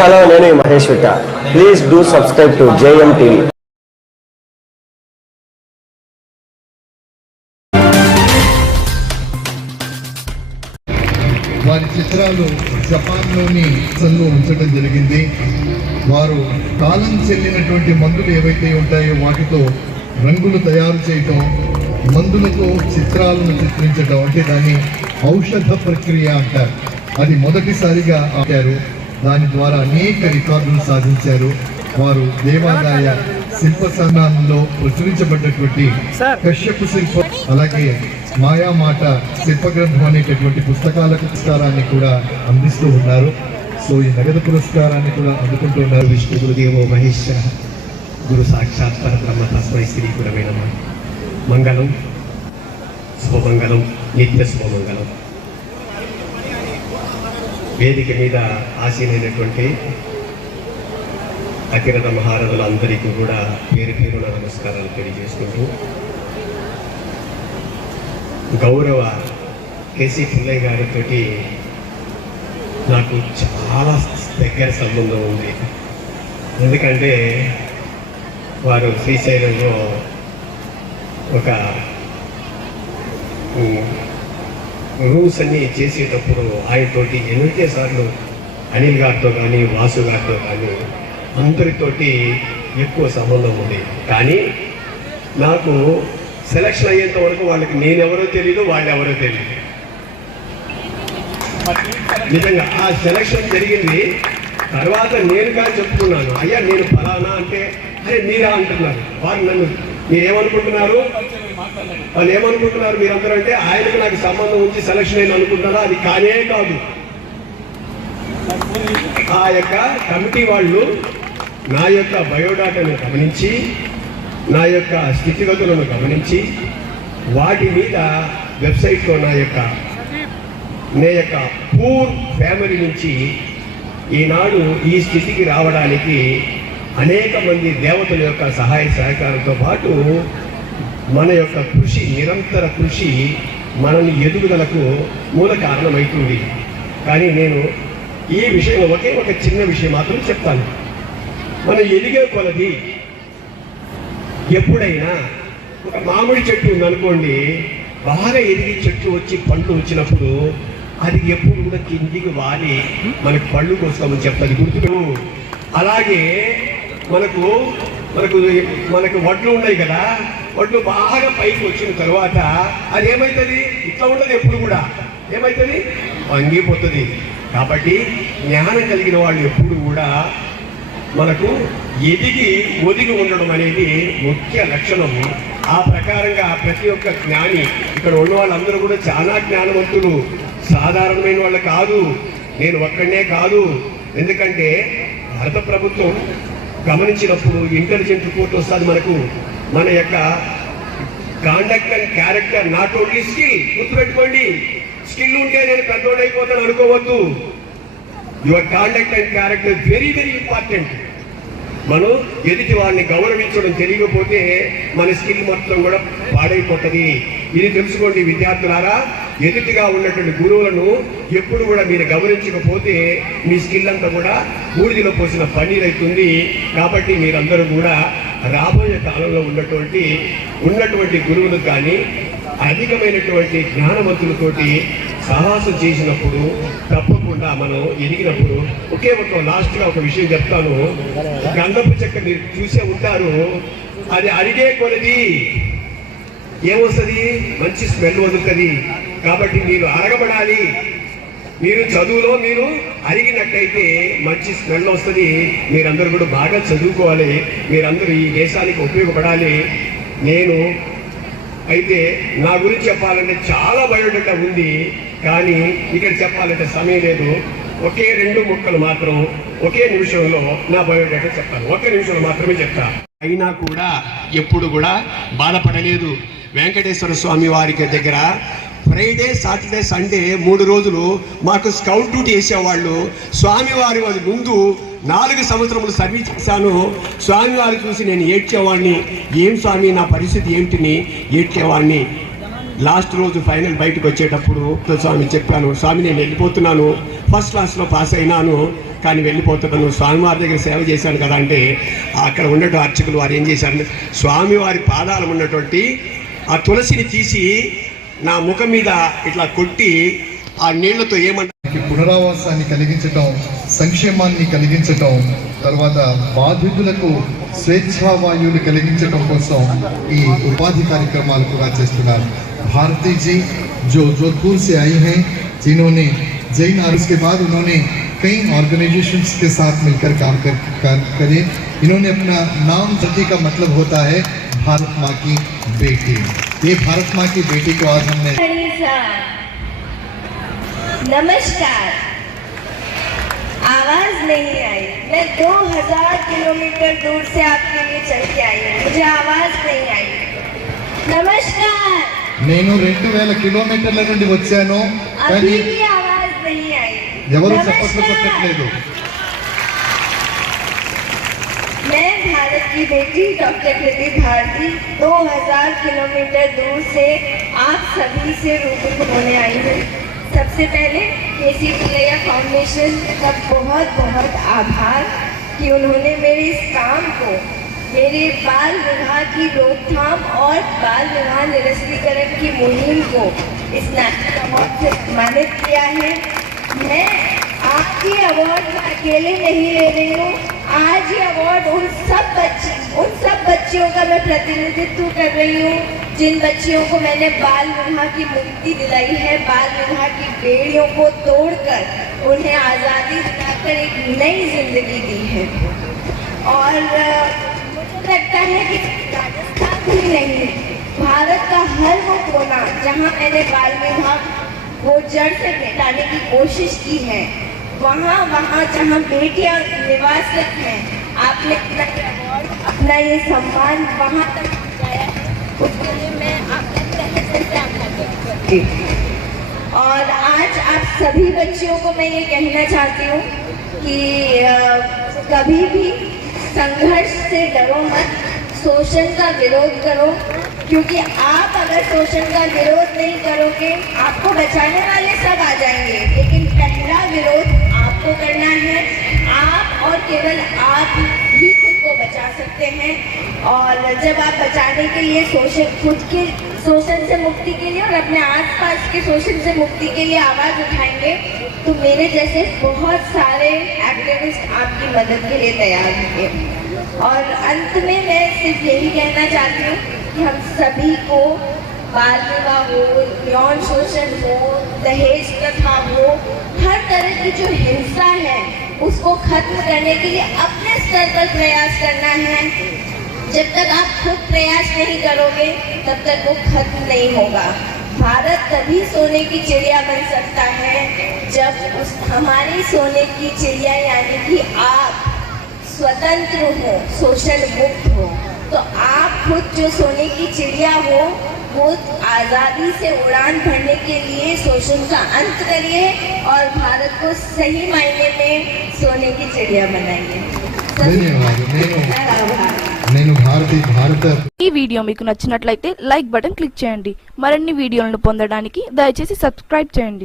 Hello, నేను Mahesh Vitta. Please do subscribe to JM TV. వారి చిత్రాలు జపాన్లోని ఉంచడం జరిగింది. వారు కాలం చెల్లినటువంటి మందులు ఏవైతే ఉంటాయో వాటితో రంగులు తయారు చేయటం, మందులతో చిత్రాలను చిత్రించడం, అంటే దాన్ని ఔషధ ప్రక్రియ అంటారు. అది మొదటిసారిగా ఆపారు. దాని ద్వారా అనేక రికార్డులు సాధించారు. వారు దేవాదాయ శిల్ప సంఘంలో ప్రచురించబడ్డటువంటి కశ్యపు శిల్పం, అలాగే మాయామాట శిల్పగ్రంథం అనేటటువంటి పుస్తకాలకు పురస్కారాన్ని కూడా అందిస్తూ ఉన్నారు. సో ఈ నగదు పురస్కారాన్ని కూడా అందుకుంటున్నారు. విష్ణు గురుదేవో మహేష్ గురు సాక్షాత్ పరబ్రహ్మ తస్మై శ్రీ గురవే నమః. మంగళం, శుభమంగళం, నిత్య శుభమంగళం. వేదిక మీద ఆసీనైనటువంటి అతిరథ మహారథులందరికీ కూడా పేరు పేరున నమస్కారాలు తెలియజేసుకుంటూ, గౌరవ కేసీ పుల్లయ్య గారితో నాకు చాలా దగ్గర సంబంధం ఉంది. ఎందుకంటే వారు శ్రీశైలంలో ఒక రూమ్స్ అన్నీ చేసేటప్పుడు ఆయనతోటి ఎన్నో సార్లు అనిల్ గారితో కానీ వాసు గారితో కానీ అందరితోటి ఎక్కువ సంబంధం ఉంది. కానీ నాకు సెలక్షన్ అయ్యేంత వరకు వాళ్ళకి నేనెవరో తెలియదు, వాళ్ళెవరో తెలియదు. నిజంగా ఆ సెలక్షన్ జరిగింది. తర్వాత నేనుగా చెప్పుకున్నాను, అయ్యా నేను ఫలానా అంటే, అరే మీరా అంటున్నారు. వారు నన్ను మీరేమనుకుంటున్నారు, వాళ్ళు ఏమనుకుంటున్నారు మీరందరూ అంటే, ఆయనకు నాకు సంబంధం ఉంచి సెలక్షన్ అయిన అనుకుంటున్నారా? అది కానే కాదు. ఆ యొక్క కమిటీ వాళ్ళు నా యొక్క బయోడాటాను గమనించి, నా యొక్క స్థితిగతులను గమనించి, వాటి మీద వెబ్సైట్లో నా యొక్క పూర్ ఫ్యామిలీ నుంచి ఈనాడు ఈ స్థితికి రావడానికి అనేక మంది దేవతల యొక్క సహాయ సహకారంతో పాటు మన యొక్క కృషి, నిరంతర కృషి మనల్ని ఎదుగుదలకు మూల కారణమవుతుంది. కానీ నేను ఈ విషయంలో ఒకే ఒక చిన్న విషయం మాత్రం చెప్తాను. మనం ఎదిగే కొలది ఎప్పుడైనా ఒక మామిడి చెట్టు ఉందనుకోండి, బాగా ఎదిగి చెట్టు వచ్చి పండ్లు వచ్చినప్పుడు అది ఎప్పుడు కూడా కిందికి వాలి మనకు పళ్ళు కోసుకోమని చెప్తుంది, గుర్తుకు. అలాగే మనకు మనకు మనకు వడ్లు ఉన్నాయి కదా, వడ్లు బాగా పైకి వచ్చిన తర్వాత అది ఏమవుతుంది? ఇట్లా ఉండదు, ఎప్పుడు కూడా ఏమవుతుంది? వంగిపోతుంది. కాబట్టి జ్ఞానం కలిగిన వాళ్ళు ఎప్పుడు కూడా మనకు ఎదిగి ఒదిగి ఉండడం అనేది ముఖ్య లక్షణము. ఆ ప్రకారంగా ప్రతి ఒక్క జ్ఞాని, ఇక్కడ ఉన్న వాళ్ళందరూ కూడా చాలా జ్ఞానవంతులు, సాధారణమైన వాళ్ళు కాదు. నేను ఒక్కడనే కాదు. ఎందుకంటే భారత ప్రభుత్వం గమనించినప్పుడు ఇంటెలిజెంట్ రిపోర్ట్ వస్తుంది మనకు. మన యొక్క conduct and character, not only skill. గుర్తుపెట్టుకోండి, స్కిల్ ఉంటే నేను పెద్దోడైపోతాను అనుకోవద్దు. Your conduct and character very very important. మనం ఎదుటి వాడిని గౌరవించడం తెలియకపోతే మన స్కిల్ మొత్తం కూడా పాడైపోతుంది. ఇది తెలుసుకోండి విద్యార్థులారా. ఎదుటిగా ఉన్నటువంటి గురువులను ఎప్పుడు కూడా మీరు గౌరవించకపోతే మీ స్కిల్ అంతా కూడా బూడిదలో పోసిన పన్నీర్ అవుతుంది. కాబట్టి మీరందరూ కూడా రాబోయే కాలంలో ఉన్నటువంటి గురువులు కానీ అధికమైనటువంటి జ్ఞానవంతులతోటి సాహసం చేసినప్పుడు తప్పకుండా మనం ఎదిగినప్పుడు, ఒకే ఒక లాస్ట్గా ఒక విషయం చెప్తాను. గంధపు చెక్క మీరు చూసే ఉంటారు, అది అరిగే కొలది ఏమొస్తుంది? మంచి స్మెల్ వదులుతుంది. కాబట్టి మీరు అరగబడాలి. మీరు చదువులో మీరు అరిగినట్టయితే మంచి స్మెల్ వస్తుంది. మీరందరూ కూడా బాగా చదువుకోవాలి. మీరందరూ ఈ దేశానికి ఉపయోగపడాలి. నేను అయితే నా గురించి చెప్పాలంటే చాలా బయోడేటా ఉంది, కానీ ఇక్కడ చెప్పాలంటే సమయం లేదు. ఒకే 2 ముక్కలు మాత్రం ఒకే నిమిషంలో నా బయోడేటా చెప్తాను. 1 నిమిషంలో మాత్రమే చెప్తా. అయినా కూడా ఎప్పుడు కూడా బాధపడలేదు. వెంకటేశ్వర స్వామి వారికి దగ్గర ఫ్రైడే, సాటర్డే, సండే 3 రోజులు మాకు స్కౌట్ డ్యూటీ వేసేవాళ్ళు. స్వామివారి ముందు 4 సంవత్సరములు సర్వీస్ చేశాను. స్వామివారి చూసి నేను ఏడ్చేవాడిని. ఏం స్వామి నా పరిస్థితి ఏమిటిని ఏడ్చేవాడిని. లాస్ట్ రోజు ఫైనల్ బయటకు వచ్చేటప్పుడు స్వామి చెప్పాను, స్వామి నేను వెళ్ళిపోతున్నాను, ఫస్ట్ క్లాస్లో పాస్ అయినాను, కానీ వెళ్ళిపోతున్నాను, స్వామివారి దగ్గర సేవ చేశాను కదా అంటే అక్కడ ఉన్నటువంటి అర్చకులు వారు ఏం చేశారంటే స్వామివారి పాదాలు ఉన్నటువంటి ఆ తులసిని తీసి నా ముఖం మీద ఇట్లా కొట్టి ఆ నీళ్లతో ఏమంటారు పునరావాసాన్ని కలిగించటం, సంక్షేమాన్ని కలిగించటం, తర్వాత బాధితులకు స్వేచ్ఛావాయువులు కలిగించటం కోసం ఈ ఉపాధి కార్యక్రమాలు కూడా చేస్తున్నారు. भारती जी जो जोधपुर से आई हैं, जिन्होंने जैन और उसके बाद उन्होंने कई ऑर्गेनाइजेशंस के साथ मिलकर काम करे। इन्होंने अपना नाम धरती का मतलब होता है भारत माँ की बेटी। ये भारत माँ की बेटी को आज हमने नमस्कार। आवाज नहीं आई, मैं 2000 किलोमीटर दूर से आपके लिए चल के आई हूँ, मुझे आवाज नहीं आई। नमस्कार। నేను 2000 కిలోమీటర్ల నుండి వచ్చాను, కానీ अभी भी आवाज नहीं आई। ఎవరు చప్పట్లు కొట్టట్లేదు. मैं भारत की बेटी डॉक्टर कृति भारती 2000 किलोमीटर दूर से आप सभी से रूबरू होने आई हूँ। सबसे पहले केसी पुलैया फाउंडेशन का बहुत बहुत आभार कि उन्होंने मेरे इस काम को, मेरे बाल विवाह की रोकथाम और बाल विवाह निरस्तीकरण की मुहिम को इस नेशनल अवार्ड से सम्मानित किया है। मैं आपकी अवार्ड अकेले नहीं ले रही हूँ, आज ये अवार्ड उन सब बच्चियों का मैं प्रतिनिधित्व कर रही हूँ जिन बच्चियों को मैंने बाल विवाह की मुक्ति दिलाई है, बाल विवाह की बेड़ियों को तोड़कर उन्हें आज़ादी दिलाकर एक नई जिंदगी दी है। और लगता है कि राजस्थान ही नहीं, भारत का हर वो कोना जहाँ मैंने बाल विवाह वो जड़ से मिटाने की कोशिश की है, वहाँ जहाँ बेटियां निवासित हैं, आपने अपना अवार्ड, अपना ये सम्मान वहाँ तक पहुँचाया है, उसके लिए मैं आपका तहे दिल से आभार व्यक्त करती हूँ। और आज आप सभी बच्चियों को मैं ये कहना चाहती हूँ कि कभी भी संघर्ष से डरो मत, शोषण का विरोध करो, क्योंकि आप अगर शोषण का विरोध नहीं करोगे आपको बचाने वाले सब आ जाएंगे, लेकिन पहला विरोध आपको करना है। आप और केवल आप ही खुद को बचा सकते हैं। और जब आप बचाने के लिए खुद के शोषण से मुक्ति के लिए और अपने आसपास के शोषण से मुक्ति के लिए आवाज उठाएंगे तो मेरे जैसे बहुत सारे एक्टिविस्ट आपकी मदद के लिए तैयार होंगे। और अंत में मैं सिर्फ यही कहना चाहती हूँ कि हम सभी को बाल विवाह हो, यौन शोषण हो, दहेज प्रथा हो, हर तरह की जो हिंसा है उसको खत्म करने के लिए अपने स्तर पर प्रयास करना है। जब तक आप खुद प्रयास नहीं करोगे तब तक वो खत्म नहीं होगा। भारत तभी सोने की चिड़िया बन सकता है जब हमारी सोने की चिड़िया यानी कि आप स्वतंत्र हो, शोषण मुक्त हो। तो आप खुद जो सोने की चिड़िया हो वो आज़ादी से उड़ान भरने के लिए शोषण का अंत करिए और भारत को सही मायने में सोने की चिड़िया बनाइए। నేను భారత ఈ వీడియో మీకు నచ్చినట్లయితే లైక్ బటన్ క్లిక్ చేయండి. మరిన్ని వీడియోలను పొందడానికి దయచేసి సబ్స్క్రైబ్ చేయండి.